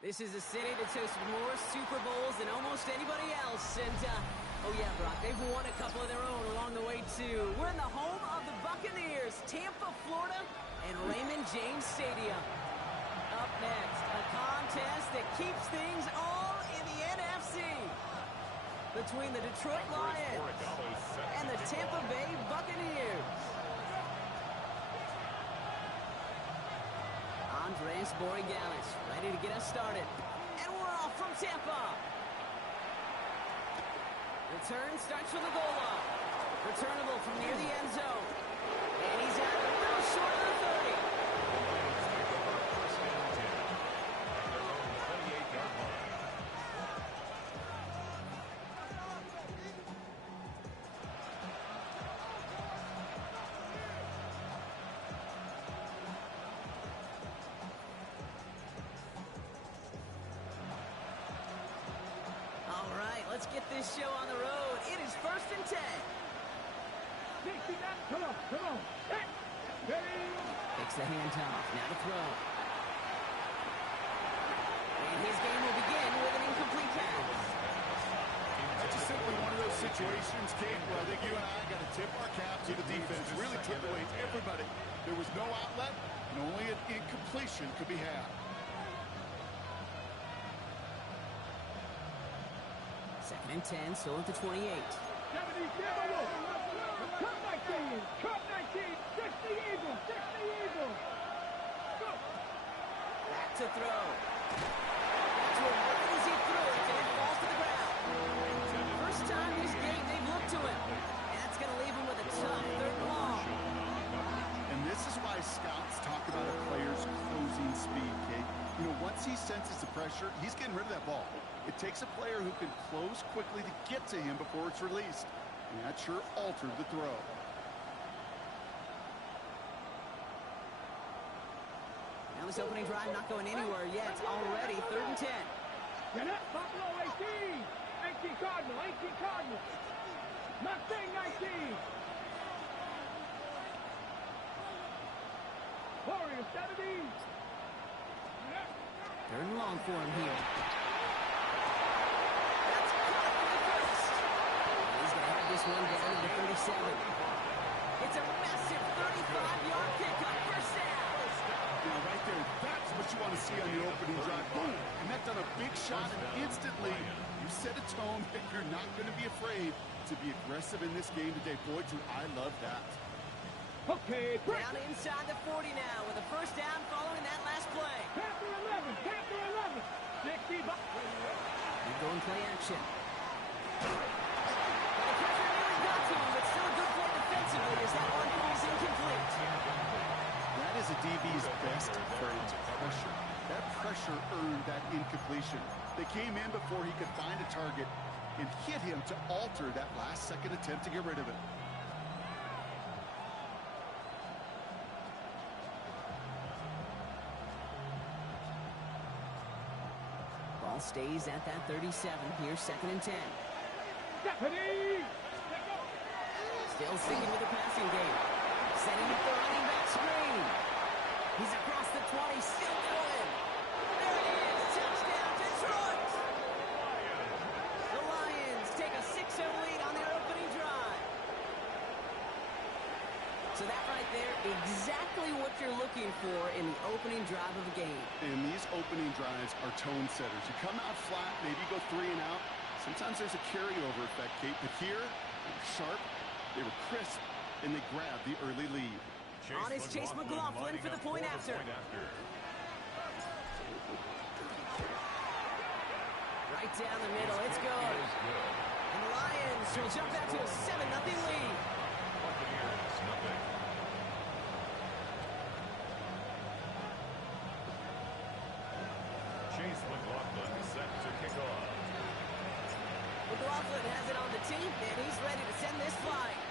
This is a city that's hosted more Super Bowls than almost anybody else. And, oh yeah, Brock, they've won a couple of their own along the way, too. We're in the home of the Buccaneers, Tampa, Florida, and Raymond James Stadium. Up next, a contest that keeps things all in the NFC. Between the Detroit Lions and the Tampa Bay Buccaneers. Andres Borregales ready to get us started. And we're off from Tampa. Return starts from the goal line. Returnable from near the end zone. And he's out a little short of the 30. Let's get this show on the road. It is 1st and 10. Come on. Takes the handoff. Now to throw. And his game will begin with an incomplete pass. That's just simply one of those situations, Kate, where I think you and I got to tip our cap to the defense. Really took away everybody. There was no outlet, and only an incompletion could be had. Second and 10, still at the 28. Cut 19, 60 Eagles. Go. Back to throw. To a run as he threw it, and it falls to the ground. First time this game they've looked to him. And that's going to leave him with a tough 3rd and long. And this is why scouts talk about a player's closing speed, Kate. You know, once he senses the pressure, he's getting rid of that ball. It takes a player who can close quickly to get to him before it's released. And that sure altered the throw. Now this opening drive not going anywhere yet. Already 3rd and 10. Get up, Buffalo 18. 18 Cardinal. Mustang 19. Warrior 70. 3rd and long for him here. This one down to the 37. It's a massive 35-yard pickup. First down. Now, right there, that's what you want to see on your opening drive. Boom. Connect on a big shot, and instantly you set a tone that you're not going to be afraid to be aggressive in this game today. Boy, do I love that. Okay, down inside the 40 now with a first down following that last play. Panther 11. 60 Bucks. You go and play action. But still a good play defensively as that one falls incomplete. That is a DB's best friend, pressure. That pressure earned that incompletion. They came in before he could find a target and hit him to alter that last-second attempt to get rid of it. Ball stays at that 37 here, 2nd and 10. Stephanie! Still sticking with the passing game. Setting up the running back screen. He's across the 20, still going. There it is. Touchdown, Detroit. The Lions take a 6-0 lead on their opening drive. So that right there, exactly what you're looking for in the opening drive of a game. And these opening drives are tone setters. You come out flat, maybe go 3 and out. Sometimes there's a carryover effect, Kate, but here, they're sharp. They were crisp, and they grabbed the early lead. On is Chase McLaughlin for the point after. Right down the middle, it's good. And the Lions will jump out to a 7-0 lead. Chase McLaughlin set to kick off. McLaughlin has it on the team, and he's ready to send this flying.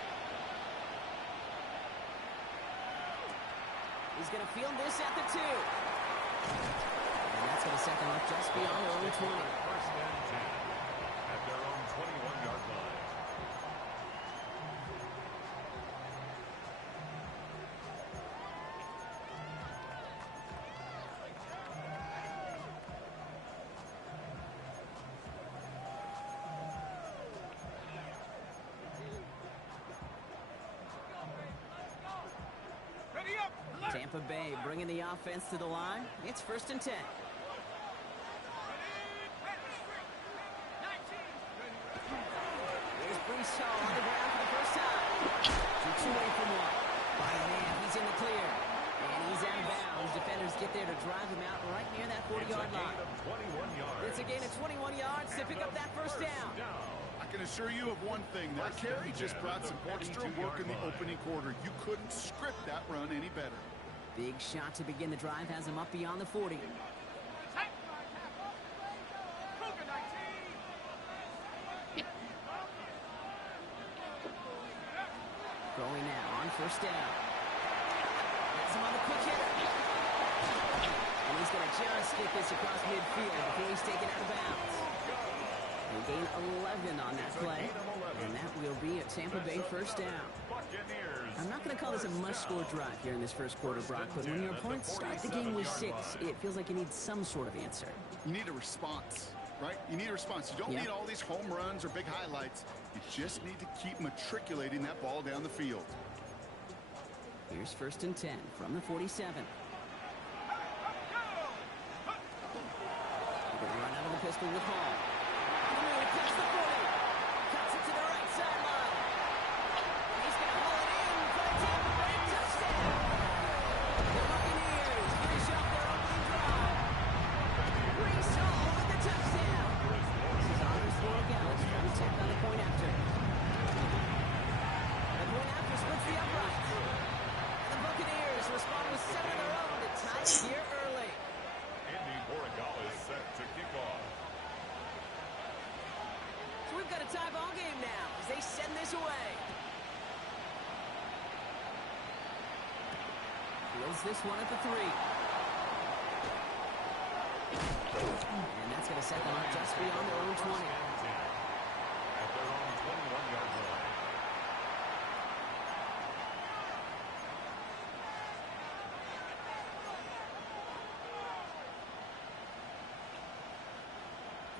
He's going to field this at the 2. And that's going to set them up just beyond their own 20. First and 10 at their own 21-yard line. Tampa Bay bringing the offense to the line. It's 1st and 10. Here's Brees Hall on the ground for the first time. Shoots away from one. By man, he's in the clear. And he's out of bounds. Defenders get there to drive him out right near that 40-yard line. It's a gain of 21 yards to pick up that first down. I can assure you of one thing. That carry just brought some extra work in the opening quarter. You couldn't script that run any better. Big shot to begin the drive has him up beyond the 40. Going now on first down. Has him on the quick hitter. And he's going to just get this across midfield before he's taken out of bounds. They gain 11 on that play, and that will be a Tampa Bay first down. I'm not going to call this a must-score drive here in this first quarter, Brock, but when your opponent starts the game with 6, it feels like you need some sort of answer. You need a response, right? You need a response. You don't need all these home runs or big highlights. You just need to keep matriculating that ball down the field. Here's 1st and 10 from the 47. They're going to run out of the pistol with Hall. Cuts the 40. Cuts it to the right sideline. He's going to haul it in for a Tampa Bay touchdown. The Buccaneers finish off their opening drive. Brees Hall with the touchdown. This is Anders Borregales trying to tack on the point after. The point after splits the uprights. And the Buccaneers respond with 7 of their own to tie it here early. Andy Borregales set to kick off. So we've got a tie ball game now as they send this away. Fields this one at the 3. And that's going to set them up just beyond their own 20. At their own 21-yard line.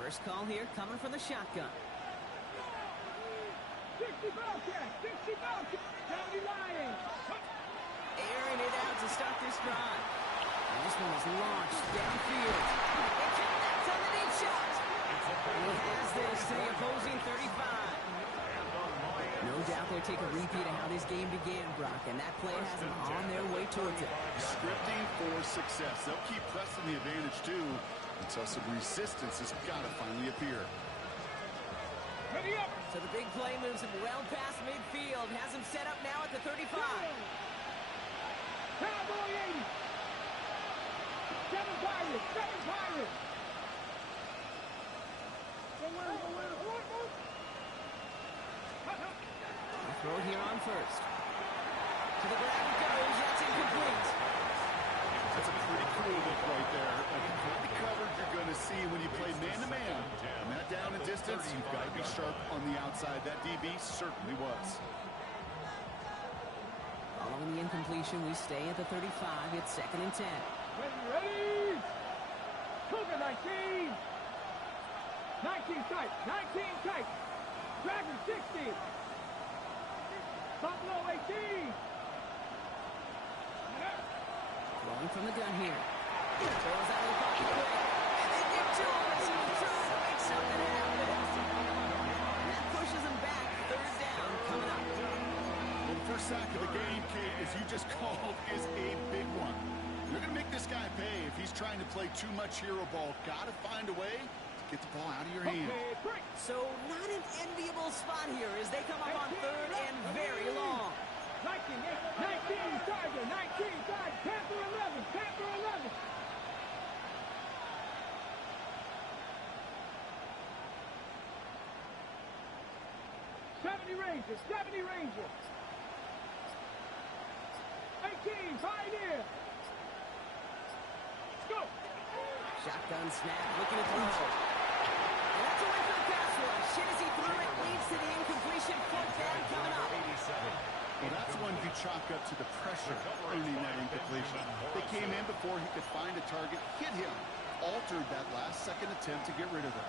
First call here coming from the shotgun. 60 Bobcats, 60 Bobcats, 70 Lions. Airing it out to start this drive. And this one is launched downfield. It connects on the deep shot. And it has this to the opposing 35. No doubt they'll take a repeat of how this game began, Brock, and that play has them on their way towards it. Scripting for success. They'll keep pressing the advantage, too, until some resistance has got to finally appear. Ready up. So the big play moves him well past midfield. Has him set up now at the 35. Cowboy 80. 7 Pirates, 7 Pirates. I'll throw it here on first. To the ground it goes. That's incomplete. That's a pretty cool look right there. Like the kind of coverage you're going to see when you play man-to-man. And that down and distance, you've got to be sharp on the outside. That DB certainly was. Following the incompletion, we stay at the 35. It's 2nd and 10. Ready. Cougar 19. 19 tight, 19 tight. Dragon 60. Buffalo 18. Throwing from the gun here. Throws out of the pocket quick. And they get to him as he was trying to make something happen. And that pushes him back. 3rd down coming up. Well, the first sack of the game, Kate, as you just called, is a big one. You're going to make this guy pay if he's trying to play too much hero ball. Got to find a way to get the ball out of your hand. So not an enviable spot here as they come up on 3rd and very long. 19 Tiger, 19 Tiger, Panther 11, Panther 11. Rangers, 70 Rangers. 18, Pioneer. Let's go. Shotgun snap, looking to throw. And that's away for the pass rush. Hit as he threw it, leads to the incompletion. 4th down coming up. Well, that's one you chalk up to the pressure earning that incompletion. They came in before he could find a target, hit him, altered that last-second attempt to get rid of it.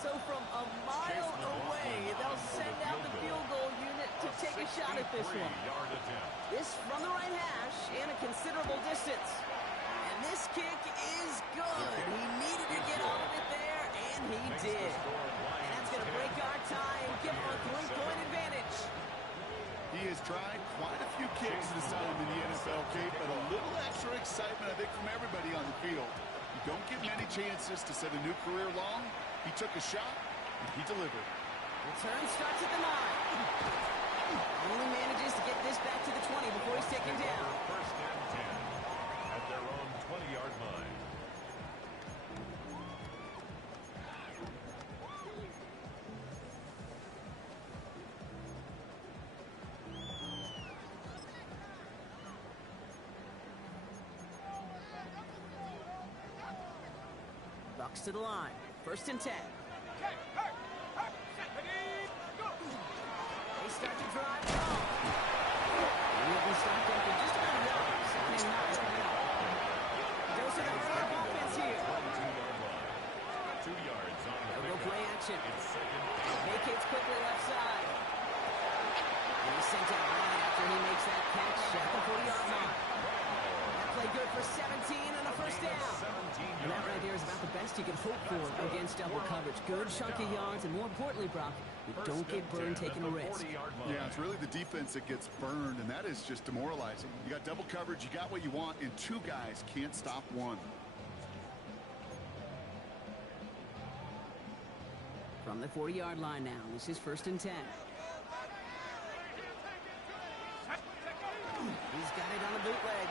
So from a with this one. 3-yard attempt. This from the right hash and a considerable distance. And this kick is good. He needed to get all of it there, and he did. And that's going to break our tie and give him a 3-point advantage. He has tried quite a few kicks this time in the NFL, Kate, but a little extra excitement, I think, from everybody on the field. You don't get many chances to set a new career long. He took a shot, and he delivered. Return starts at the 9. Only manages to get this back to the 20 before he's taken down. First and 10 at their own 20-yard line. Bucs to the line. First and 10. They start to drive it on. And he'll be stopped after just about a yard. Second and 9 coming up. Goes to the run of offense here. 22-yard line. 2 yards on the They'll go play action. It's second and Vacates quickly left side. And he's sent out right after he makes that catch at the 40-yard line. That play good for 17 and a first down. 17 And that right there is about the best you can hope for against double coverage. Good chunky yards, and more importantly, Brock, you don't get burned taking a risk. Yeah, it's really the defense that gets burned, and that is just demoralizing. You got double coverage, you got what you want, and 2 guys can't stop one. From the 40-yard line now, this is first and 10. He's got it on the bootleg.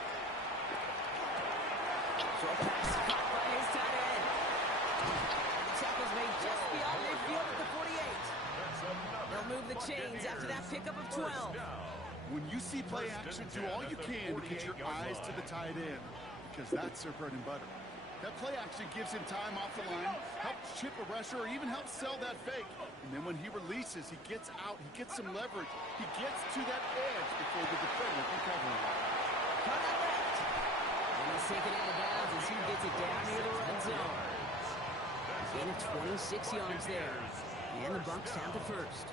Short pass caught by his tight end. The tackle's made just beyond midfield at the 48. They'll move the chains after that pickup of 12. When you see play action, do all you can to get your eyes to the tight end, because that's their bread and butter. That play action gives him time off the line, helps chip a rusher, or even helps sell that fake. And then when he releases, he gets out, he gets some leverage. He gets to that edge before the defender can cover him. Cut out left. And he's taken out of bounds as he gets it down near the red zone. Gain of 26 yards there. And the Bucs have the first.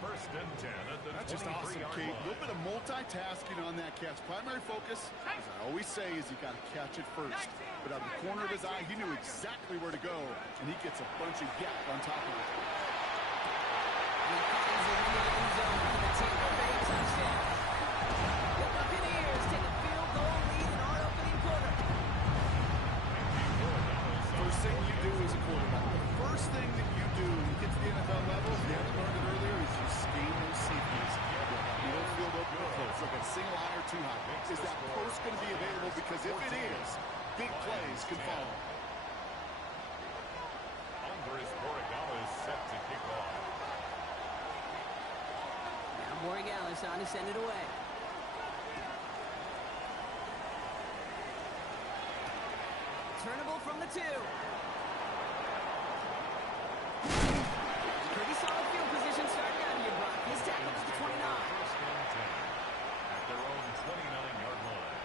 First and 10 at the That's just awesome, 23-yard Kate. A line. little bit of multitasking on that catch. Primary focus, as I always say, is you got to catch it first. But out of the corner of his eye, he knew exactly where to go, and he gets a bunch of yak on top of it. And he finds it in the end zone for the Tampa Bay touchdown. The Buccaneers take a field goal lead in our opening quarter. First thing you do as a quarterback, the first thing that you do when you get to the NFL level, if you haven't learned it earlier, is you scheme those safeties. You don't field open or close, like a single high or 2 high. Is that post going to be available? Because if it is, big plays can follow. Andres Borregales set to kick off. Now Borregales on to send it away. Turnable from the 2. Pretty solid field position starting out here, Brock. His tackle is the 29. First and 10 at their own 29-yard line.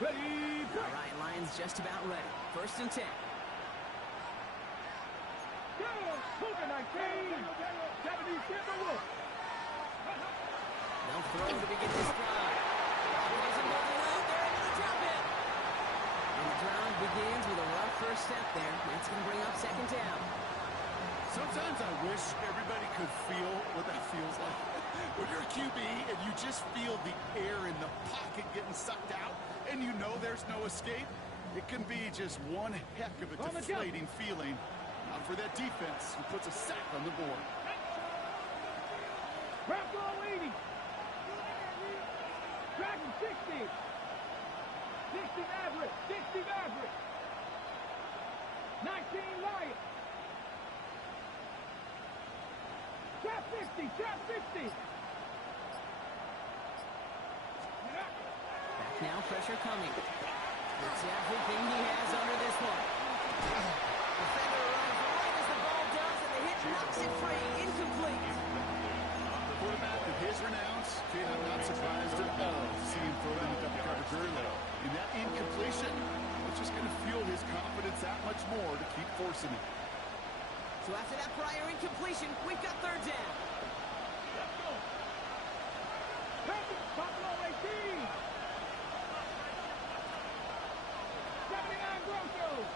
Ready, All right, Lions just about ready. First and 10. go! Cougar 19! 70 Timberwolves! They'll throw to begin this drive. Cowboys are moving out. They're able to drop it. And the drive begins with a rough first step there. That's going to bring up second down. Sometimes I wish everybody could feel what that feels like. When you're a QB and you just feel the air in the pocket getting sucked out and you know there's no escape, it can be just one heck of a deflating feeling. Not for that defense who puts a sack on the board. Bronco 80! Dragon 60! 60 Maverick! 60 Maverick! 19 Lion! Trap 50! Trap 50! Back now, pressure coming. It's everything he has under this one. Defender runs right as the ball does, and the hit knocks it free. Incomplete. Quarterback of his renounce, Kate, I'm not surprised at all to see him throw in the double coverage early. In that incompletion, it's just going to fuel his confidence that much more to keep forcing it. So after that prior incompletion, we've got third down. Let's go. Buffalo 18. 79 Broncos.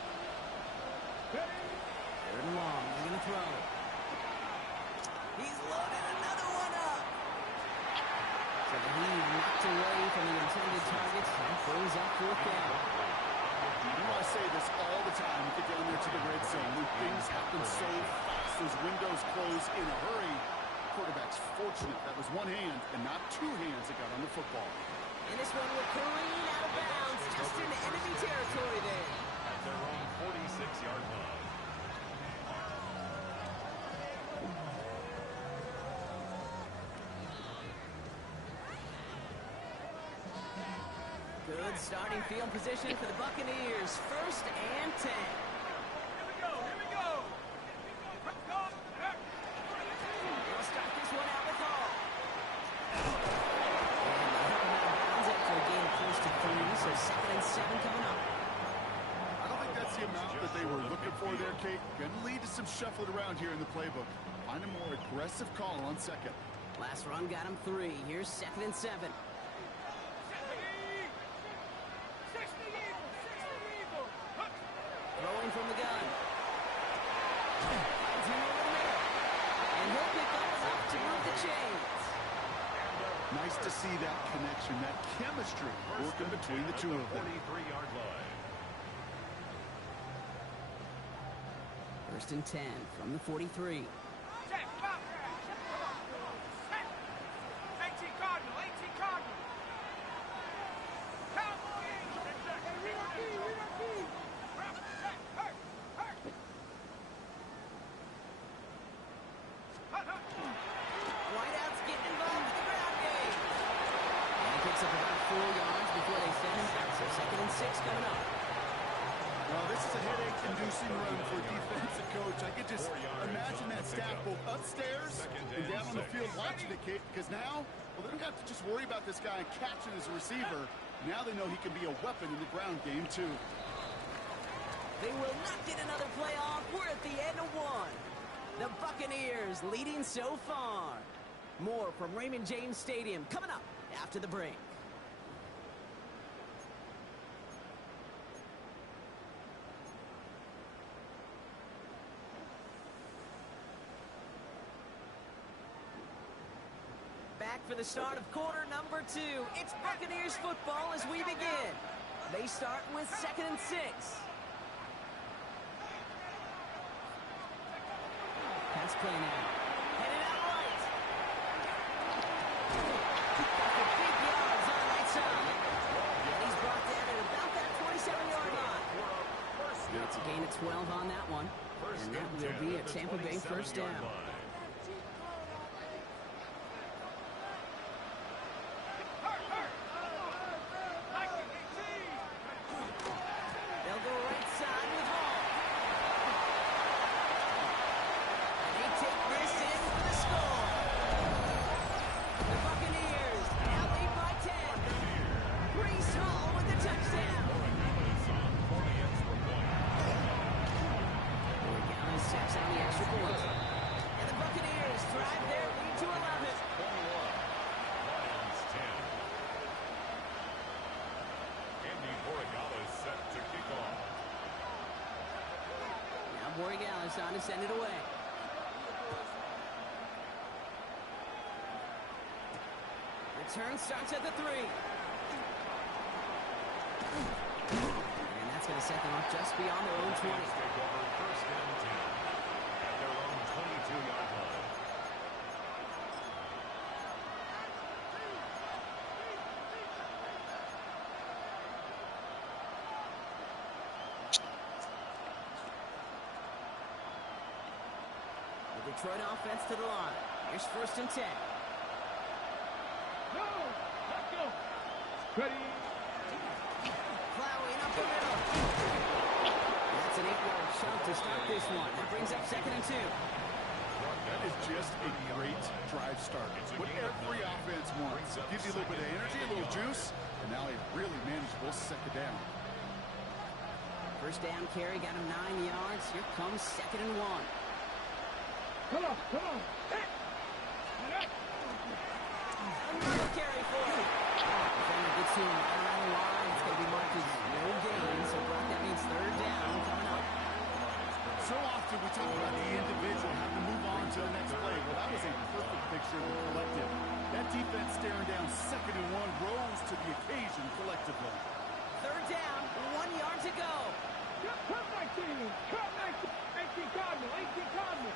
Ready? Third and long. They're going to throw. He's loaded another one up. So the heave knocked away from the intended targets and throws up fourth down. You know I say this all the time. You get down there to the red zone. When things happen so fast, those windows close in a hurry. Quarterback's fortunate that was one hand and not two hands that got on the football. And this one will careen out of bounds, just into enemy territory there. At their own 46-yard line. Good starting field position for the Buccaneers. First and 10. Here we go. They'll start this one out with Hall. And they hit him out of bounds after a gain of close to 3, so second and 7 coming up. I don't think that's the amount that they were looking for there, Kate. Going to lead to some shuffling around here in the playbook. Find a more aggressive call on second. Last run got him 3. Here's second and 7. Throwing from the gun. Finds him over the middle. And he'll pick up enough to move the chains. Nice to see that connection, that chemistry working between the two of them. 43-yard line. First and 10 from the 43. Check, come on. 18 Cardinal. Cowboy. Hey, read our key. Whiteout's getting involved in the ground game. And he picks up about 4 yards before they send him back. So second and 6 coming up. Well, this is a headache-inducing run for a defensive coach. I could just imagine that staff both upstairs and down on the field watching it, Kate, because now, well, they don't have to just worry about this guy catching as a receiver. Now they know he can be a weapon in the ground game, too. They will not get another playoff. We're at the end of one. The Buccaneers leading so far. More from Raymond James Stadium coming up after the break. Back for the start of quarter number 2. It's Buccaneers football as we begin. They start with second and 6. Pass play now. Headed out right. Got the big yards on the right side. And he's brought down at about that 27-yard line. It's a gain of 12 on that one. And that will be a Tampa Bay first down. They'll go right side with Hall. And they take this in for the score. The Buccaneers now lead by 10. Brees Hall with the touchdown. Gallus taps on the extra point. And the Buccaneers drive their lead to 11. Borregales on to send it away. Return starts at the 3. And that's going to set them up just beyond their own 20. First and 10 at their own 22-yard line. Detroit offense to the line. Here's first and 10. No, let's go. Ready. Plowing up the middle. That's an 8-yard shot to start this one. That brings up second and 2. That is just a great drive start. What every offense wants. It gives you a little bit of energy, a little juice, and now a really manageable second down. First down carry got him 9 yards. Here comes second and 1. Come on, come on. Hey. Another carry for him. Defender gets to him right around the line. It's going to be marked as no gain. So Brock, that means third down coming up. So often we talk about the individual having to move on to the next play. Well, that was a perfect picture of the collective. That defense staring down 2nd and 1 rose to the occasion collectively. Third down, 1 yard to go. Come 19. Come 19. 18 Cardinal. 18 Cardinal.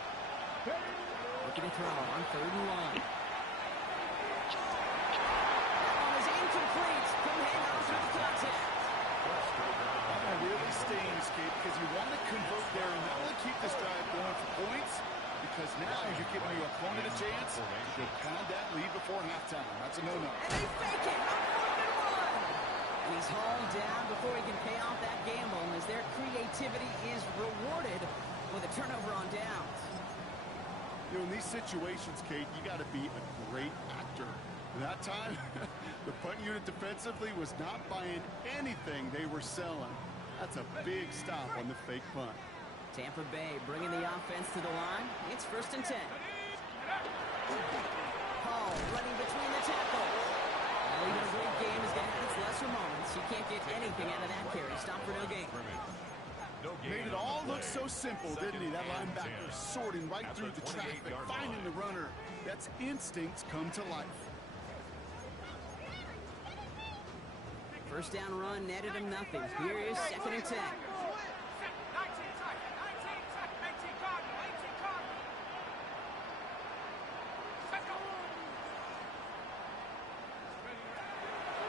Looking to throw on 3rd and 1. That one is incomplete. Couldn't hang on through the contact. That really stings, Kate, because you want to convert there and not only keep this drive going for points, because now you're giving your opponent a chance to pound that lead before halftime. That's a no-no. And they fake it on 4th and 1. And he's hauled down before he can pay off that gamble, as their creativity is rewarded with a turnover on downs. You know, in these situations, Kate, you got to be a great actor. That time, the punt unit defensively was not buying anything they were selling. That's a big stop on the fake punt. Tampa Bay bringing the offense to the line. It's 1st and 10. Hall running between the tackles. Well, even a great game is going to have its lesser moments. You can't get anything out of that carry. Stop for no gain. Made it all look so simple, didn't he? That linebacker sorting right through the traffic, finding the runner. That's instincts come to life. First down run netted him nothing. Here is 2nd and 10.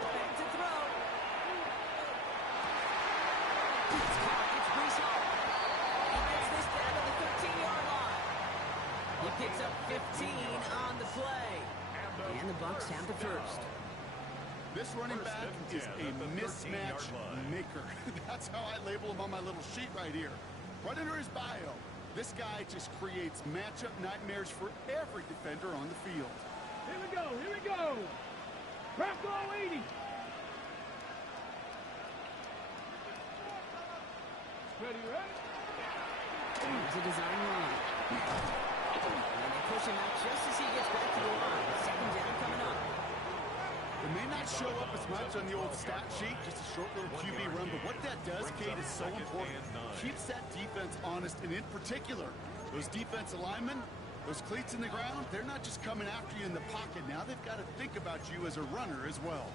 Back to throw. It's caught. It's Brees Hall. He gets this down to the 13-yard line. He picks up 15 on the play. And the Bucs have the first. This running back is a mismatch maker. That's how I label him on my little sheet right here. Right under his bio. This guy just creates matchup nightmares for every defender on the field. Here we go. Here we go. Bronco 80. Ready, ready? Here's a design run. And they push him out just as he gets back to the line. 2nd down coming up. It may not show up as much on the old stat sheet, just a short little QB run, but what that does, Kate, is so important. Keeps that defense honest, and in particular, those defensive linemen, those cleats in the ground, they're not just coming after you in the pocket. Now they've got to think about you as a runner as well.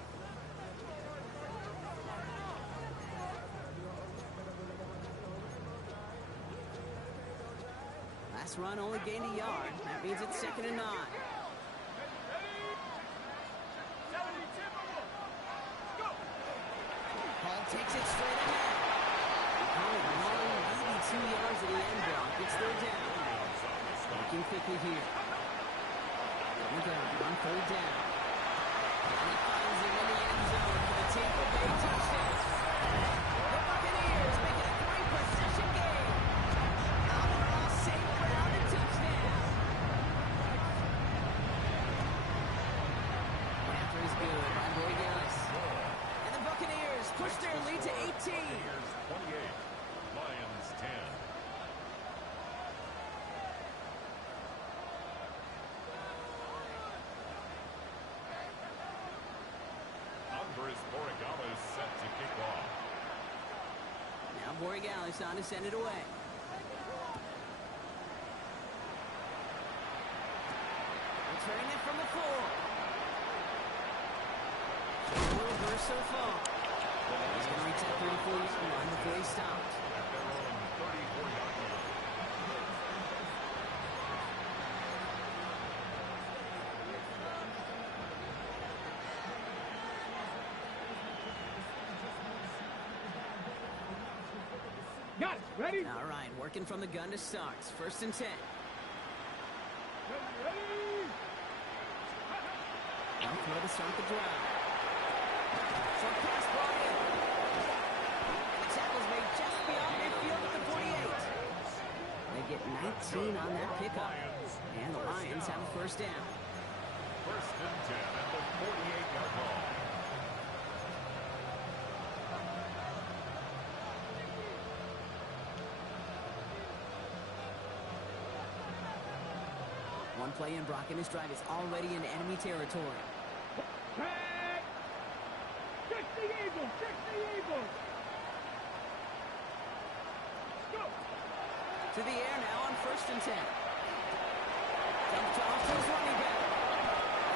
Last run only gained a yard. That means it's 2nd and 9. Hall takes it straight ahead. Probably 1, maybe 2 yards at the end block. It's 3rd down. Looking quickly here. On the ground on 3rd down. And he finds him in the end zone for the Tampa Bay touchdown. The Buccaneers make it a 3-possession game. Alvarez safe ground and touchdown. After is good by Borregales. And the Buccaneers push their lead to 18. 28, Lions 10. Andres Borregales set to kick off. Now Borregales on to send it away. Returning it from the floor. A little burst so far. He's going to reach that 34-yard line before he stops. At their own 34-yard line. Got it. Ready? All right, working from the gun to start. 1st and 10. Ready? Now throw to start the drive. Short pass brought in. The tackle's made just beyond midfield at the 48. They get 19 on that pickup. And the Lions have a 1st down. 1st and 10 at the 48-yard line. play in, Brock, and this drive is already in enemy territory. Tag. 60 Eagles, 60 Eagles. Go. To the air now on 1st and 10. Dumped off to his running back.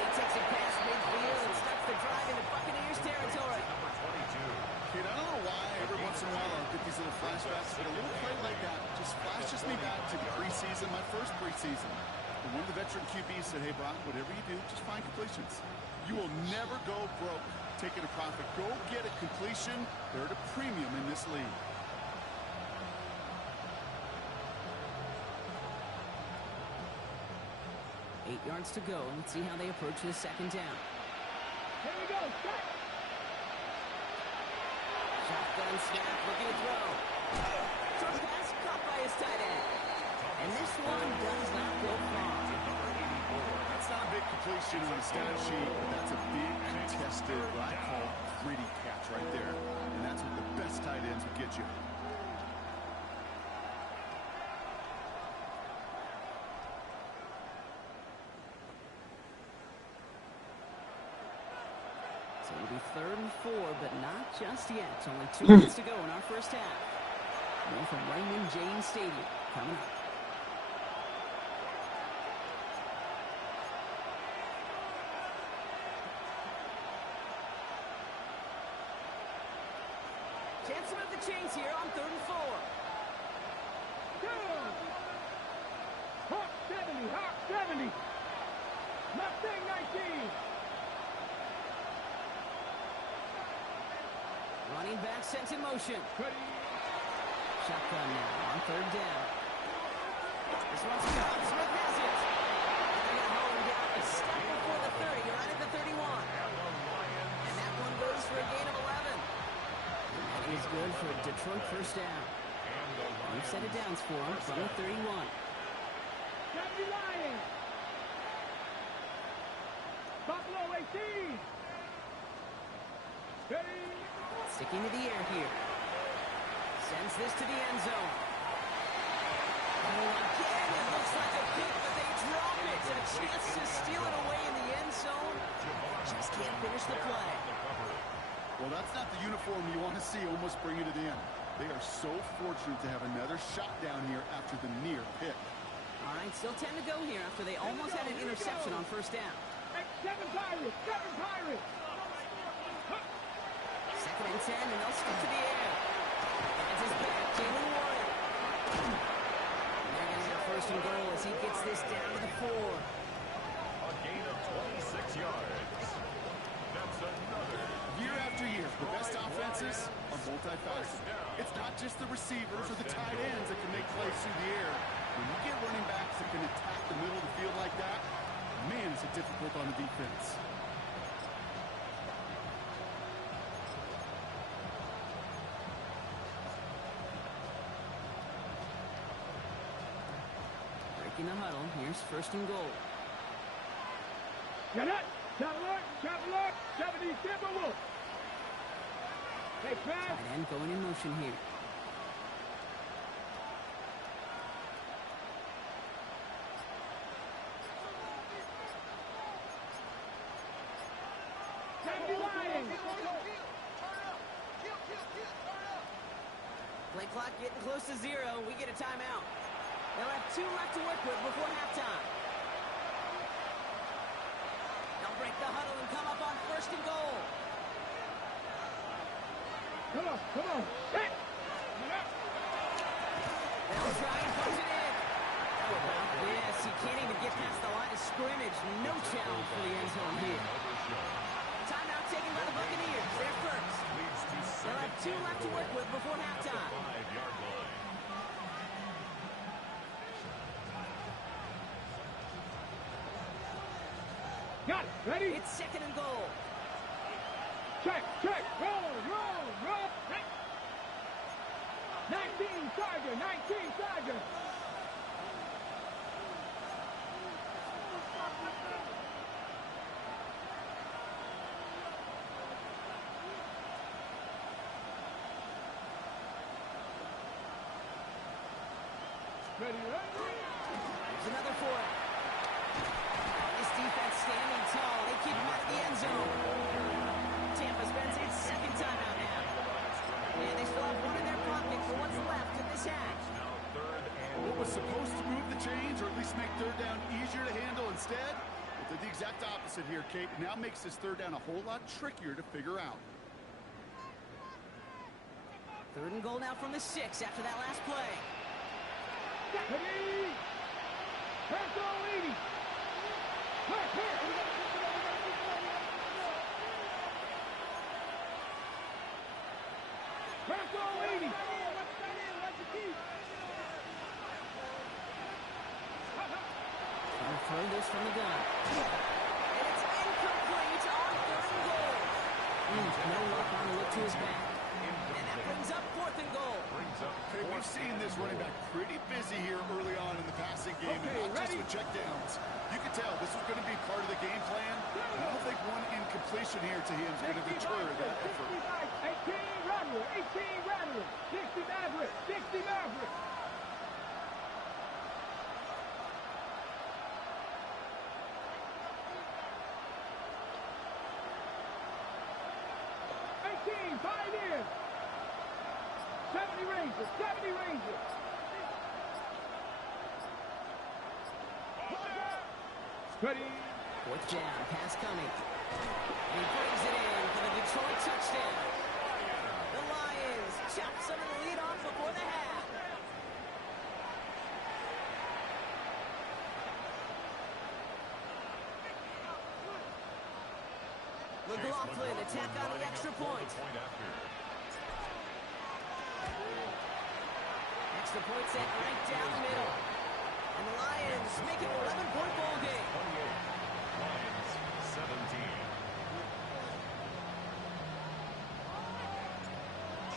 He takes it past midfield and starts the drive into Buccaneers territory. Number 22. Kid, I don't know why every once in a while I'll get these little flashbacks, but a little play like that just flashes me back to the preseason, my first preseason. And one of the veteran QBs said, hey, Brock, whatever you do, just find completions. You will never go broke taking a profit. Go get a completion. They're at a premium in this league. Eight yards to go. Let's see how they approach this 2nd down. Here we go. Set. Shotgun snap, looking to throw. Short pass caught by his tight end. And this one does not go far. That's not a big completion on a stat sheet, but that's a big contested, what I call gritty catch right there. And that's what the best tight ends will get you. So it'll be 3rd and 4, but not just yet. Only 2 minutes to go in our first half. More from Raymond James Stadium coming up. Chance to move the chains here on 3rd and 4. Go. Hawk 70, Hawk 70. Mustang 19. Running back sent in motion. Ready. Shotgun now on 3rd down. This one's gone. Smith has it. They're going to haul him down a step before the 30, right at the 31. And that one goes for a gain of 11. That is good for a Detroit 1st down. We've set it down for him from the 31. 70 Lions. Buffalo 18. Ready. Sticking to the air here. Sends this to the end zone. Oh, again, it looks like a pick, but they drop it. A chance to steal it away in the end zone. Just can't finish the play. Well, that's not the uniform you want to see almost bringing it in. They are so fortunate to have another shot down here after the near pick. All right, still 10 to go here after they almost had an interception on 1st down. 7 Pirates, 7 Pirates. 2nd and 10, and they'll stick to the air. That's his back, Jalen Warren. And they're going to have 1st and goal as he gets this down to the 4. A gain of 26 yards. That's another. Year after year, the best offenses are multifaceted. It's not just the receivers or the tight ends that can make plays through the air. When you get running backs that can attack the middle of the field like that, man, is it difficult on the defense. Breaking the huddle. Here's 1st and goal. Get it. Traveler, 70 Timberwolf. Hey, pass. Tight end going in motion here. Play clock getting close to 0. We get a timeout. They'll have 2 left to work with before halftime. They'll break the huddle and come up on 1st and goal. Come on. Set. They'll try and punch it in. How about this? He can't even get past the line of scrimmage. No challenge for the end zone here. Timeout taken by the Buccaneers. They're first. They'll have 2 left to work with before halftime. 5-yard line. Got it. Ready? It's 2nd and goal. Check. Roll. Check. 19 Tiger. Ready. There's another for it. This defense standing tall. They keep him out of the end zone. Tampa spends its second timeout now. And they still have one in their pocket for what's left in this half. What was supposed to move the chains, or at least make third down easier to handle instead, it did the exact opposite here, Kate. It now makes this third down a whole lot trickier to figure out. 3rd and goal now from the 6 after that last play. Ready? Press on Edie. Press. Press on Edie. Trying to throw this from the gun. And it's incomplete on 3rd and goal. No luck on the look to his back. And that brings up 4th and goal. Okay, we've seen this running back pretty busy here early on in the passing game, and not just with checkdowns. You can tell this was going to be part of the game plan. And I don't think one incompletion here to him is going to deter that effort. 18 Rattler, 18 Rattler, 60 Maverick, 60 Maverick. Pioneers! 70 Rangers! 70 Rangers! Steady! 4th down, pass coming. And he brings it in for the Detroit touchdown. The Lions chop some of the lead off before the half. McLaughlin attack on the extra point. Extra point set right down the middle. And the Lions make it an 11-point ball game. 28, Lions 17.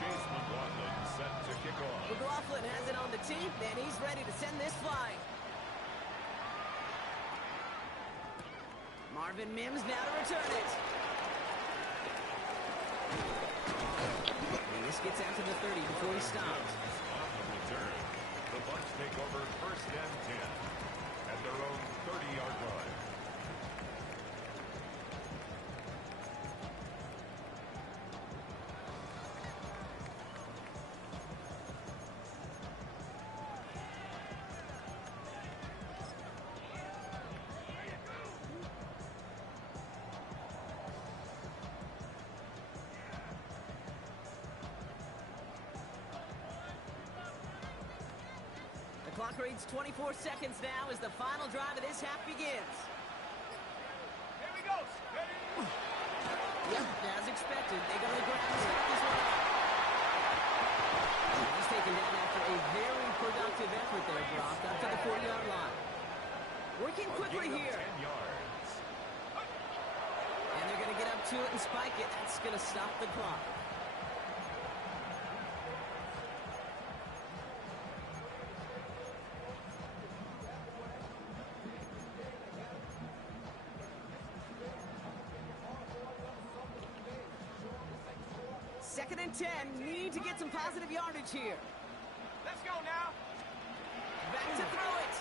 Chase McLaughlin set to kick off. McLaughlin has it on the tee, and he's ready to send this flying. Marvin Mims now to return it. And this gets out to the 30 before he stops. On the return, the Bucs take over 1st and 10 at their own 30-yard line. Clock reads 24 seconds now as the final drive of this half begins. Here we go. Ready? Yep, as expected, they go to the ground and start this one up. He's taken down after a very productive effort there, Brock, up to the 40-yard line. Working quickly here. 10 yards. And they're going to get up to it and spike it. That's going to stop the clock. Second and 10, need to get some positive yardage here. Let's go now. Back to throw it.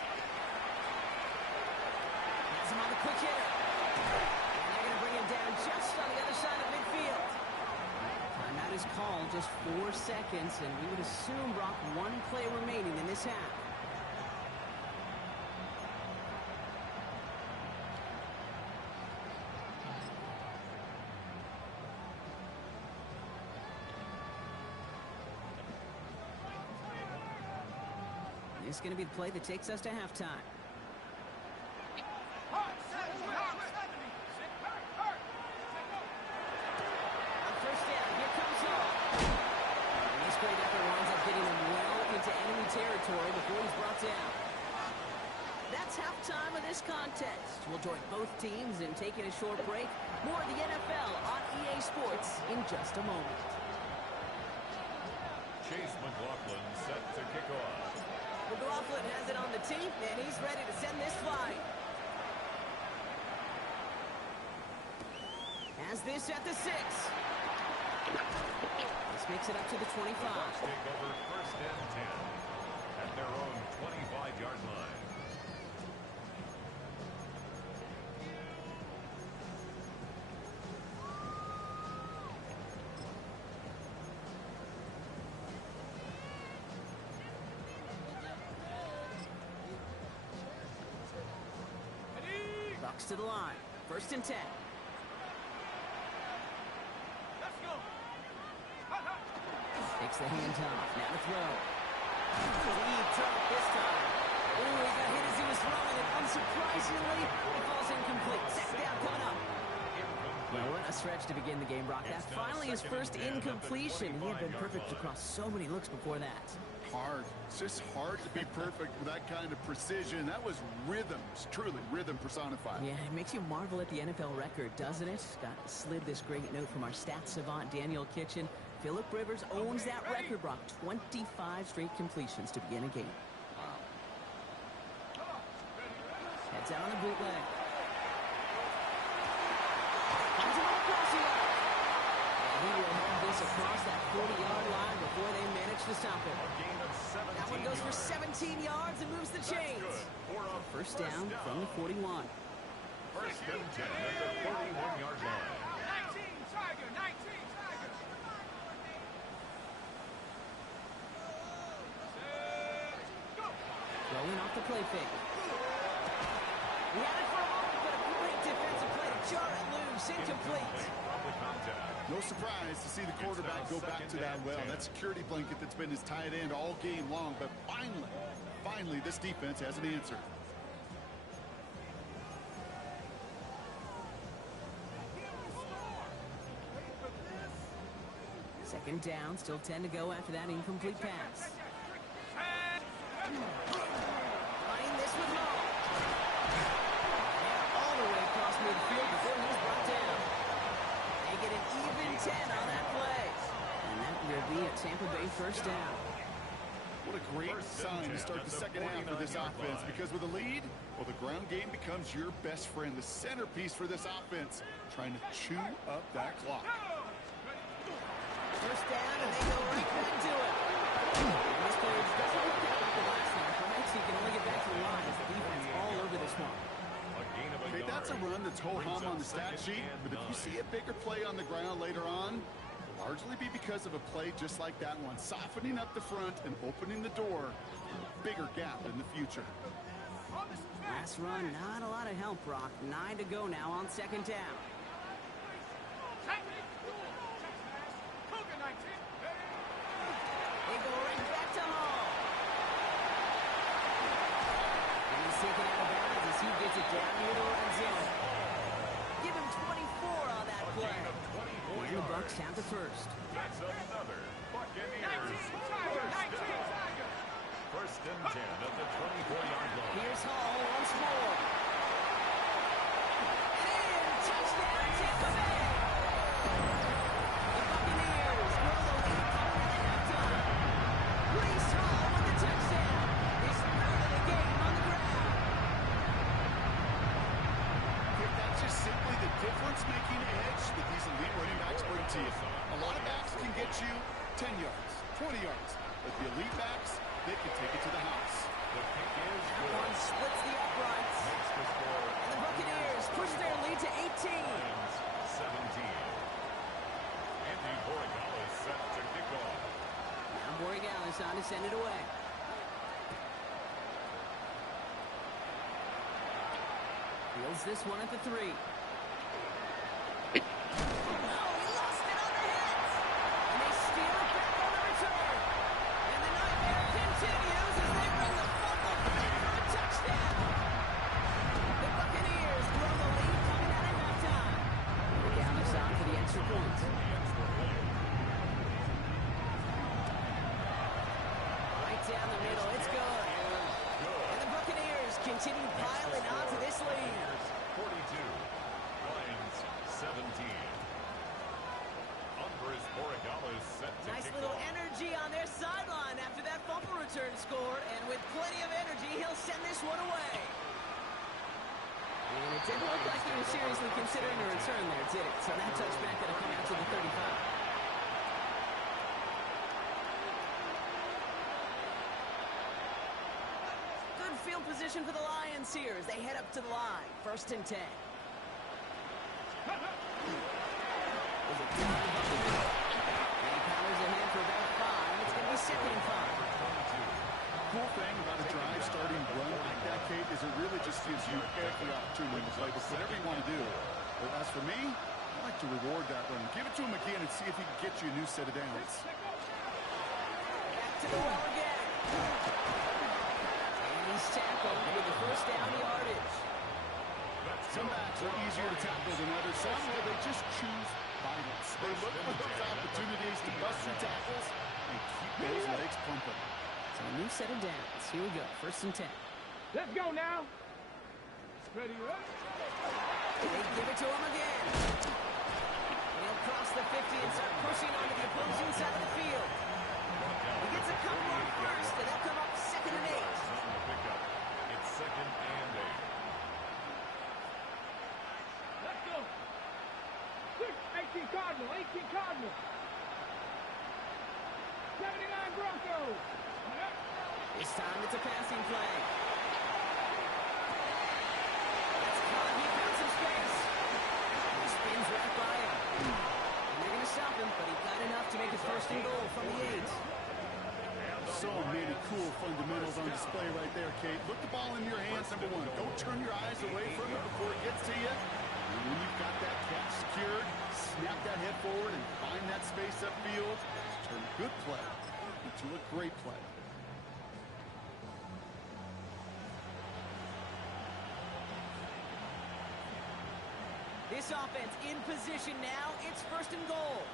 Has him on the quick hitter. And they're going to bring him down just on the other side of midfield. Timeout is called, just 4 seconds, and we would assume, Brock, one play remaining in this half. This is going to be the play that takes us to halftime. On first down, here comes Hall. And this great effort winds up getting him well into enemy territory before he's brought down. That's halftime of this contest. We'll join both teams in taking a short break. More of the NFL on EA Sports in just a moment. Chase McLaughlin set to kick off. McLaughlin has it on the tee, and he's ready to send this flying. Has this at the 6. This makes it up to the 25. Bucs take over 1st and 10 at their own 25-yard line. Bucs to the line. 1st and 10. Takes the handoff. Now to throw. Lead target this time. Ooh, he got hit as he was throwing it. Unsurprisingly, it falls incomplete. Second down coming up. Well, what a stretch to begin the game, Brock. That finally his first incompletion. He had been perfect across so many looks before that. Hard. It's just hard to be perfect with that kind of precision. That was rhythm. It's truly rhythm personified. Yeah, it makes you marvel at the NFL record, doesn't it? Got slid this great note from our stats savant, Daniel Kitchen. Phillip Rivers owns that record, Brock. 25 straight completions to begin a game. Heads out on the bootleg. Finds him on the crossing line. And he will have this across that 40-yard line before they manage to stop him. That one goes for 17 yards and moves the chains. First down from the 41. 1st and 10 at the 41-yard line. 19, Tiger, 19, Tiger. Rolling off the play fake. He had it for a moment, but a great defensive play to jar it loose. Incomplete. No surprise to see the quarterback go back to that well. That security blanket that's been his tight end all game long. But finally, this defense has an answer. Second down, still 10 to go after that incomplete pass. Running this with Hall. All the way across midfield before he was brought down. They get an even 10 on that play. And that will be a Tampa Bay first down. What a great sign to start the second half of this offense, because with a lead, well, the ground game becomes your best friend, the centerpiece for this offense, trying to chew up that clock. First down, and they go right back to it. And this play doesn't work out like the last one. Perhaps he can only get back to the line as the defense all over this one. Okay, that's a run that's ho-hum on the stat sheet, but if you see a bigger play on the ground later on, it'll largely be because of a play just like that one, softening up the front and opening the door for a bigger gap in the future. Last run, not a lot of help, Brock. 9 to go now on second down. They go right back to Hall. And he's taken out of bounds as he gets it down near the red zone. Give him 24 on that play. And the Bucs have the first. That's another Buccaneers. 19, Tiger, 19, Tiger. 1st and 10 at the 24-yard line. Here's Hall once more. And touchdown, Tampa Bay. The Buccaneers grow the lead coming out of halftime. Brees Hall with the touchdown. His third of the game on the ground. That's just simply the difference-making edge that these elite running backs bring to you. A lot of backs can get you 10 yards, 20 yards, but the elite backs, they can take it to the house. The kick is That good. one splits the uprights. Makes the score And the Buccaneers push their lead to 18. 17. Andy Borregale is set to kick off. Now Borregale on to send it away. Fields this one at the 3. Oh, he lost it on the hit. And they steal it back on the return. And the nightmare continues as they bring the fumble back for a touchdown. The Buccaneers grow the lead coming out of halftime. Borregale's on for the extra point. Right down the middle, it's good. And the Buccaneers continue piling onto this lead. 42. Lions 17. Andres Borregale is set to Nice kick little off. energy on their sideline after that fumble return scored, and with plenty of energy, he'll send this one away. And it didn't look like he was seriously considering a return there, did it? So that touchback going to come out to the 35. Good field position for the Lions here as they head up to the line. 1st and 10. Is it down the Buccaneers? And he powers ahead for about 5. It's going to be 2nd and 5. Cool thing about a drive starting starting run like that, Kate, is it really just gives you every opportunity to play with whatever you want to do. But as for me, I like to reward that run. Give it to him again and see if he can get you a new set of downs. Back to the well again. And he's tackled with the first down yardage. Some backs are easier to tackle than others. Some, well, they just choose violence. They look for those opportunities to bust your tackles and keep those legs pumping. So a new set of downs. Here we go. 1st and 10. Let's go now. Ready up. They give it to him again. He'll cross the 50 and start pushing onto the opposing side of the field. He gets a couple on first, and they'll come up 2nd and 8. It's 2nd and 8. Let's go. 18 Cardinal, 18 Cardinal. 79 Broncos. This time it's a passing play. That's caught. He found some space. He spins right by him. And they're going to stop him, but he got enough to make it 1st and goal from the 8. So many cool fundamentals on display right there, Kate. Look the ball in your hands, number one. Don't turn your eyes away from it before it gets to you. And when you've got that catch secured, snap that head forward and find that space upfield. Turn a good play into a great play. This offense in position now. It's 1st and goal.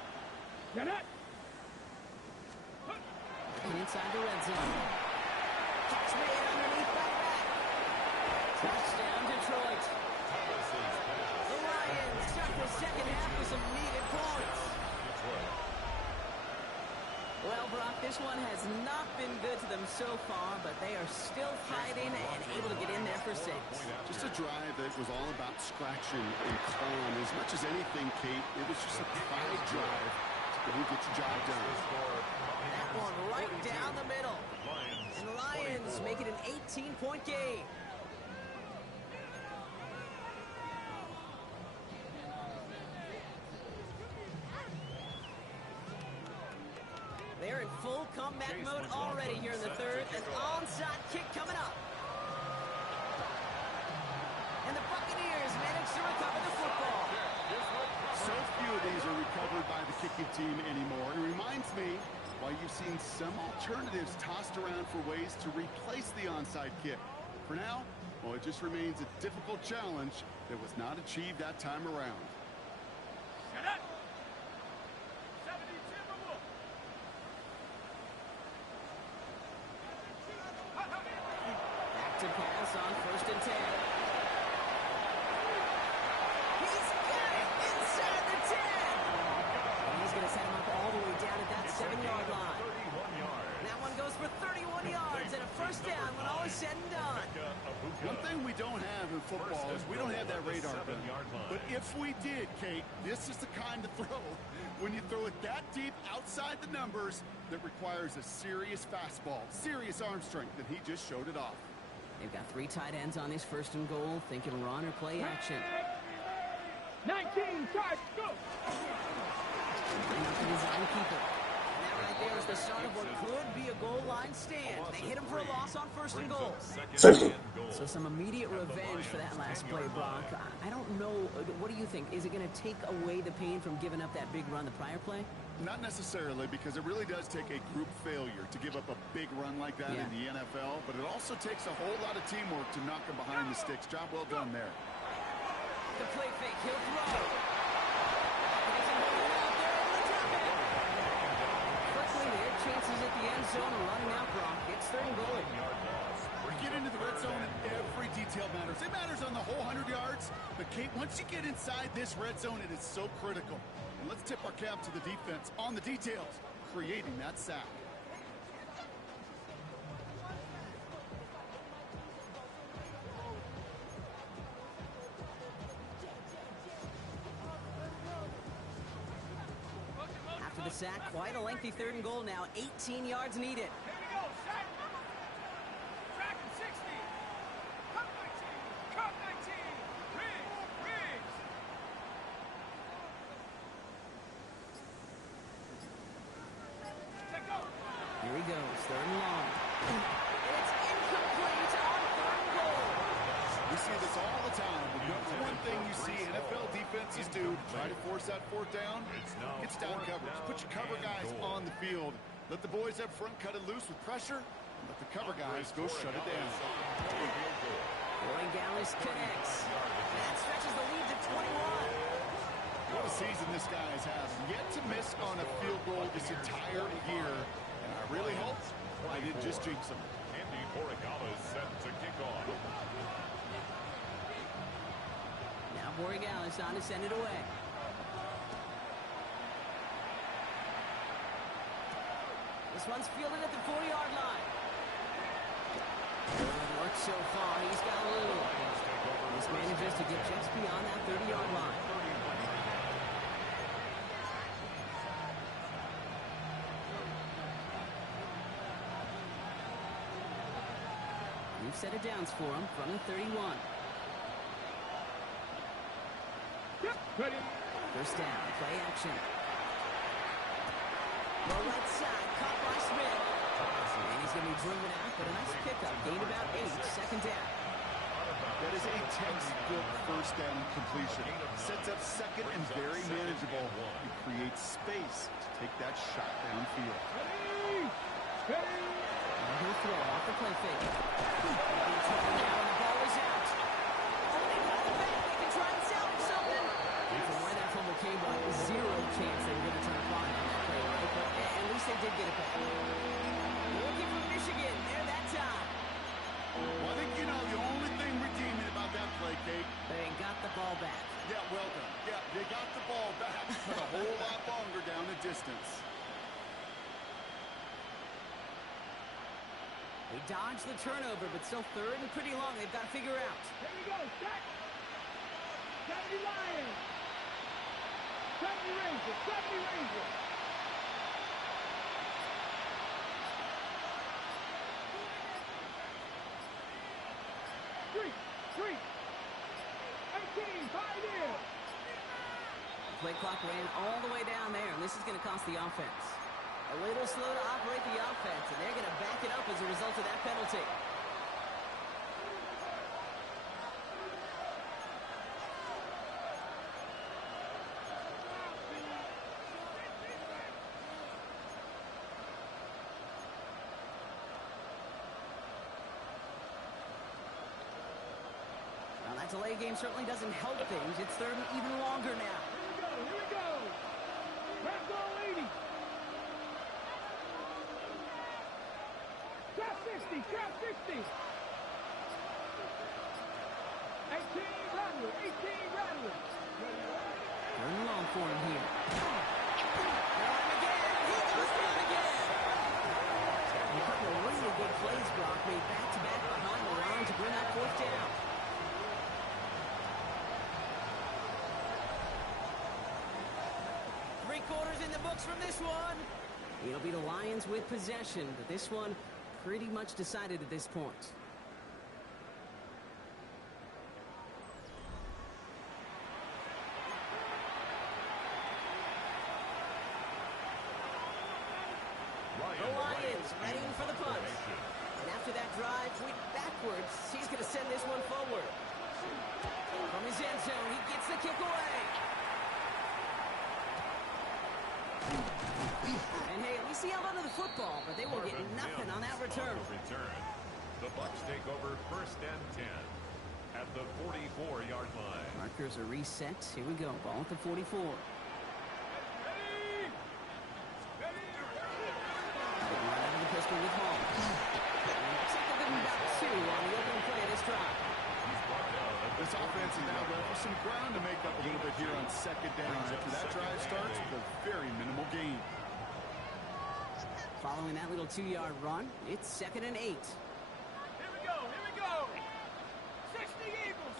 Get it. And inside the red zone. Catch made underneath by back. Touchdown, Detroit. The Lions start the 2nd half with some needed points. Well, Brock, this one has not been good to them so far, but they are still fighting and able to get in there for 6. Just a drive that was all about scratching and clawing. As much as anything, Kate, it was just a pride drive to go get the job done. That one right down the middle. And the Lions make it an 18-point game. They're in full comeback mode already here in the 3rd. An onside kick coming up. And the Buccaneers manage to recover the football. So few of these are recovered by the kicking team anymore. It reminds me why you've seen some alternatives tossed around for ways to replace the onside kick. For now, well, it just remains a difficult challenge that was not achieved that time around. Get it. 70 Timberwolves. Back to pass on 1st and 10. He's got it inside the 10. And he's going to set him up all the way down at that 7-yard line. That one goes for 31 yards and a 1st down when all is said and done. One thing we don't have in football is we don't have that radar gun. But if we did, Kate, this is the kind of throw, when you throw it that deep outside the numbers, that requires a serious fastball, serious arm strength, and he just showed it off. They've got 3 tight ends on this 1st and goal, thinking run or play action. 19 tight, go. Line up to the zone keeper. And that right there is the start of what could be a goal line stand. They hit him for a loss on 1st and goal. So some immediate revenge for that last play, Brock. I don't know. What do you think? Is it going to take away the pain from giving up that big run the prior play? Not necessarily, because it really does take a group failure to give up a big run like that in the NFL, but it also takes a whole lot of teamwork to knock him behind the sticks. Job well done there. The play fake. He'll throw. Quickly, their chances at the end zone are running out, Brock. It's 3rd and goal. We get into the red zone and every detail matters. It matters on the whole 100 yards, but Kate, once you get inside this red zone, it is so critical. And let's tip our cap to the defense on the details, creating that sack. After the sack, quite a lengthy 3rd and goal now. 18 yards needed. Here we go, sack. Track and 60. Cut 19. Cut 19. Riggs. Take over. Here he goes, 3rd and long. And it's incomplete. NFL defenses do to try to force that fourth down. It's down coverage. Put your cover guys on the field. Let the boys up front cut it loose with pressure. And let the cover guys go shut it down. Gallis connects. That stretches the lead to 21. What a season this guy has had. Yet to miss on a field goal this entire year. And I really hope I didn't just jinx him. Andy Borregales set to kick off. Now Borregales on to send it away. This one's fielded at the 40-yard line. Good work so far. He's got a little. This manages to get just beyond that 30-yard line. New set of downs for him from the 31. Ready. First down, play action. Low right side, caught by Smith. And he's going to be driven out, but a nice pickup. Gained about 8, second down. That is a textbook first down completion. Sets up second and very manageable. It creates space to take that shot downfield. Ready. Ready. And he'll throw off the play fake. Now, and the ball is out. Oh, they got it back. They can try and salvage something. And from where that fumble came by, zero chance they were going to turn a blind on that play, right? But at least they did get it back. Looking for Michigan there that time. Well, I think you know the only thing redeeming about that play, Kate. They got the ball back. Yeah, well done. Yeah, they got the ball back, but a whole lot longer down the distance. They dodged the turnover, but still third and pretty long. They've got to figure out. Here we go. Set. 70 Lions. 70 Rangers. 70 Rangers. Three. 18. 5 in. Play clock ran all the way down there, and this is going to cost the offense. A little slow to operate the offense, and they're going to back it up as a result of that penalty. Now, that delay game certainly doesn't help things. It's third and even longer now. Here we go. Red goal 80. Trap 60. 18 Radler. Third and long for him here. Down again. He goes down again. A couple of really good plays, Brock, made back-to-back behind the line to bring that fourth down. Quarters in the books from this one. It'll be the Lions with possession, but this one pretty much decided at this point. The Lions ready for the punt. And after that drive went backwards, he's going to send this one forward. From his end zone, he gets the kick away. And hey, at least he held onto the football, but they will get nothing on that return. The Bucs take over first and 10 at the 44-yard line. Markers are reset. Here we go. Ball at the 44. Ready. Right out of the pistol with Hall. Looks like they'll give him about 2 on the opening play of this drive. This offense is now going for some ground to make up a little bit here on second down. After that drive starts with a very minimal gain. Following that little 2-yard run, it's second and 8. Here we go. 60 Eagles.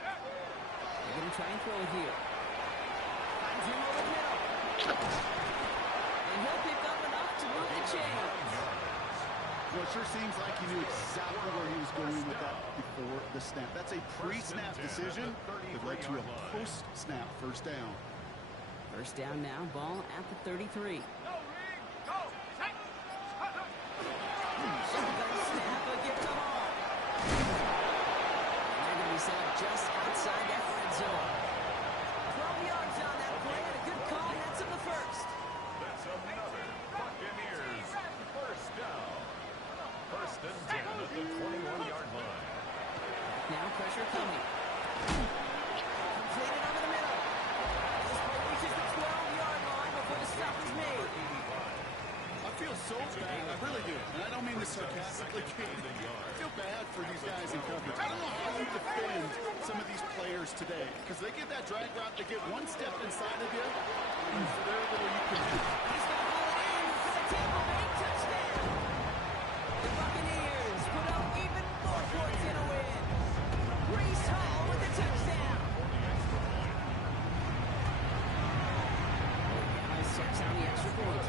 Yeah. They're going to try and throw it here. Finds him over the middle. And he'll pick up enough to move the chains. Well, it sure seems like he knew exactly where he was going with that before the snap. That's a pre-snap decision that led to a post-snap first down. First down now, ball at the 33. Go, Rig. Go. Set. Shotgun snap, a gift to Hall. And they're going to be set up just outside that red First and 10 at the 21-yard line. Now pressure coming. Completed over the middle. This play reaches the 12-yard line before the stop is made. I feel so bad. I really do. And I don't mean this sarcastically. I feel bad for these guys in coverage. I don't know how you defend some of these players today. Because they get that drag route, they get one step inside of you, and for very little you can do. He's going to pull it in for the Tampa Bay touchdown. The Buccaneers put up even more points in a win. Brees Hall with the touchdown. Dallas checks on the extra point.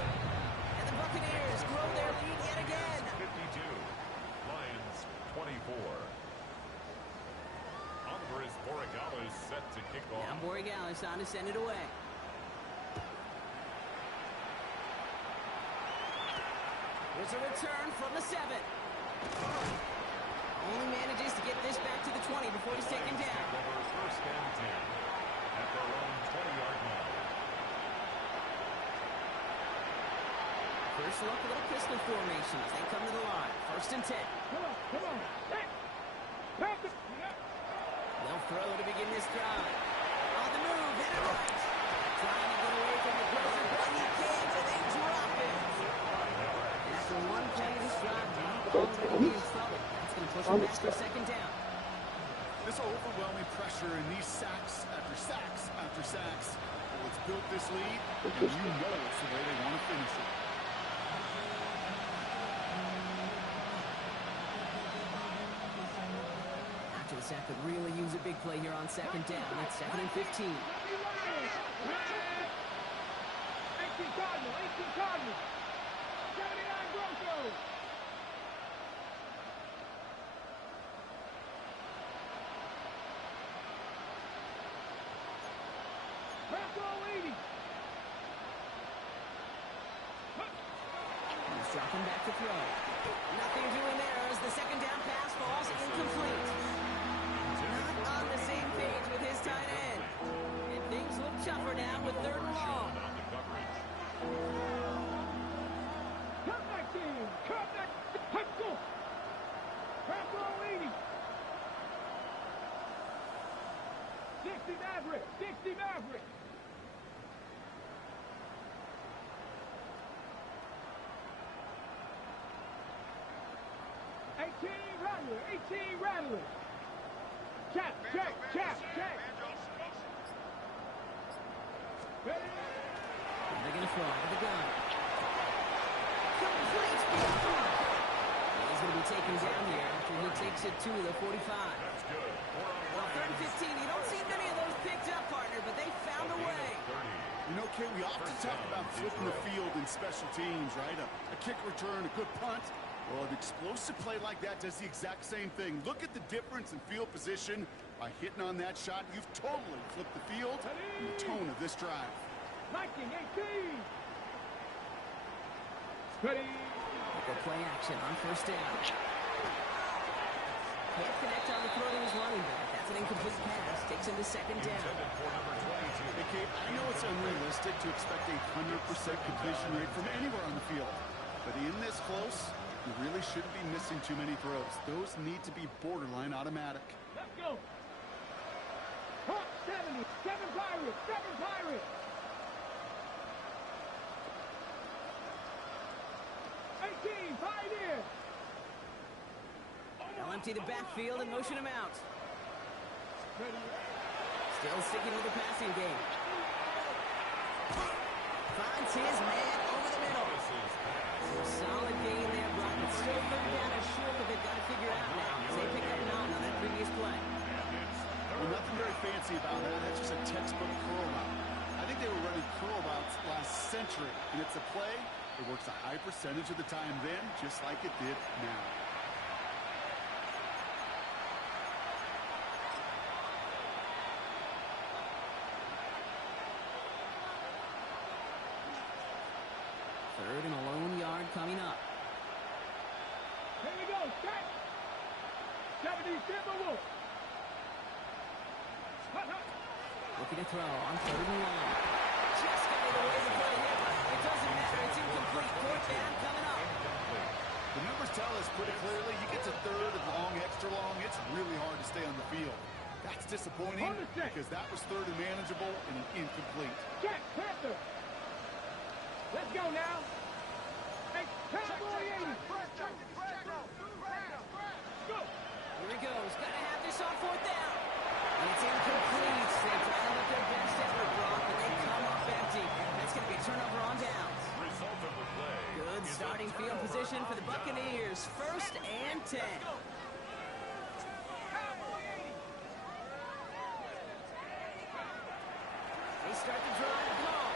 And the Buccaneers grow their lead yet again. 52. Lions 24. Andres Borregales set to kick off. Now Borregales on to send it away. There's a return from the 7. Only manages to get this back to the 20 before he's taken Lions down. take over first and 10 at their own 20-yard line. First look, a little pistol formation as they come to the line. First and 10. Come on. Hey. Pass it. They'll throw to begin this drive. On the move, hit it right. Trying to get away from the pressure, but he can't, and they drop it. And after one play of this drive, Mike already be in trouble. That's going to push him back for second down. This overwhelming pressure and these sacks after sacks after sacks. Well, it's built this lead, and you know it's the way they want to finish it. After the sack could really use a big play here on second down. It's second and 15. 18 Cardinals. 79 Broncos. Bronco 80. He's dropping back to throw. Nothing doing there as the second down pass falls incomplete. Not on the same page with his tight end. And things look tougher now with third and long. On the coverage. Cut that team. Let's go. Bronco 80. 60 Maverick. 60 Maverick. Rattler. Check. They're going to throw out of the gun. Complete. He's going to be taken down here after he takes it to the 45. That's good. Well, third and 15. You don't see many of those picked up, partner, but they found a way. You know, Kay, we often talk about flipping the field in special teams, right? A kick return, a good punt. Well, an explosive play like that does the exact same thing. Look at the difference in field position. By hitting on that shot, you've totally flipped the field and the tone of this drive. Viking 18. Ready. Go play action on first down. Can't connect on the throw to his running back. That's an incomplete pass. Takes him to second down. Intended for number 22. Hey, Kate, I know it's unrealistic to expect a 100% completion rate from anywhere on the field. But in this close, you really shouldn't be missing too many throws. Those need to be borderline automatic. Let's go. Hawk 70. 7 Pirates. 7 Pirates. 18 Pioneers. They'll empty the backfield and motion him out. Ready. Still sticking with the passing game. Finds his man over the middle. Solid gain there, Brock. It's still third down and short, but they've got to figure out now. They pick up 9 on that previous play. Well, nothing very fancy about that. That's just a textbook curl route. I think they were running curl routes last century, and it's a play that works a high percentage of the time then, just like it did now. Third and a lone yard coming up. Here we go. Set. 70 Timberwolves. Looking to throw on third and long. Just got it away before the hit. It doesn't matter. It's incomplete. Fourth down coming up. The numbers tell us pretty clearly, you get to third and long, extra long, it's really hard to stay on the field. That's disappointing because that was third and manageable and an incomplete. Check, Panther. Let's go now. Hey, Cowboy 80. Go. Here he goes. Got to have this on fourth down. And it's incomplete. They tried up their best effort, Brock, but they come up empty. That's going to be a turnover on downs. Result of the play. Good starting field position for the Buccaneers. First and 10. They start to drive. Ball.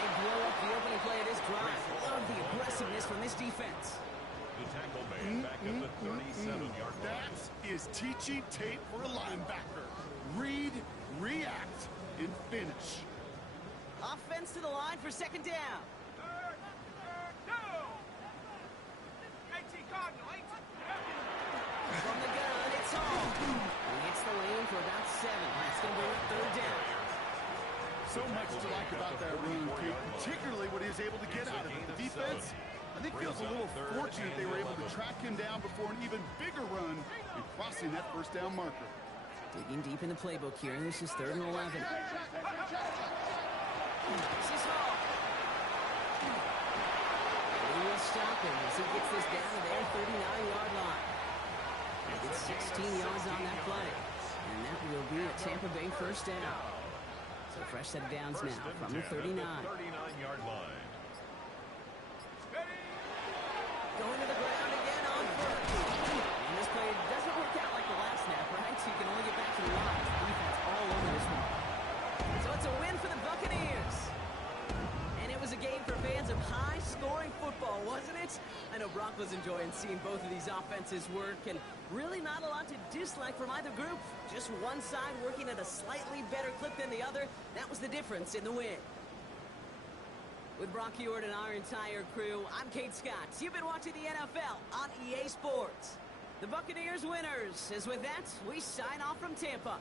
They blow up the opening play of this drive. Love the aggressiveness from this defense. The tackle made back at the 37-yard line. That is teaching tape for a linebacker. Read, react, and finish. Offense to the line for second down. Third down. 18 Cardinal, 18. From the gun, it's Hall. He hits the lane for about 7. That's going to bring up third down. So much to like about that run, Kate, particularly what he was able to get out of it. The defense, I think, feels a little fortunate they were able to track him down before an even bigger run and crossing that first down marker. Digging deep in the playbook here, and this is 3rd and 11. This is Hall. He will stop him as he gets this down to their 39-yard line. It's 16 yards on that play, and that will be a Tampa Bay first down. So fresh set of downs now from the 39. 39-yard line. Going to the ground again on 1st. And this play doesn't work out like the last snap, right? So you can only get back to the line. The defense all over this one. So it's a win for the Buccaneers. And it was a game for fans of high-scoring football, wasn't it? I know Brock was enjoying seeing both of these offenses work, and really not a lot to dislike from either group. Just one side working at a slightly better clip than the other. That was the difference in the win. With Brock Heward and our entire crew, I'm Kate Scott. You've been watching the NFL on EA Sports. The Buccaneers winners. As with that, we sign off from Tampa.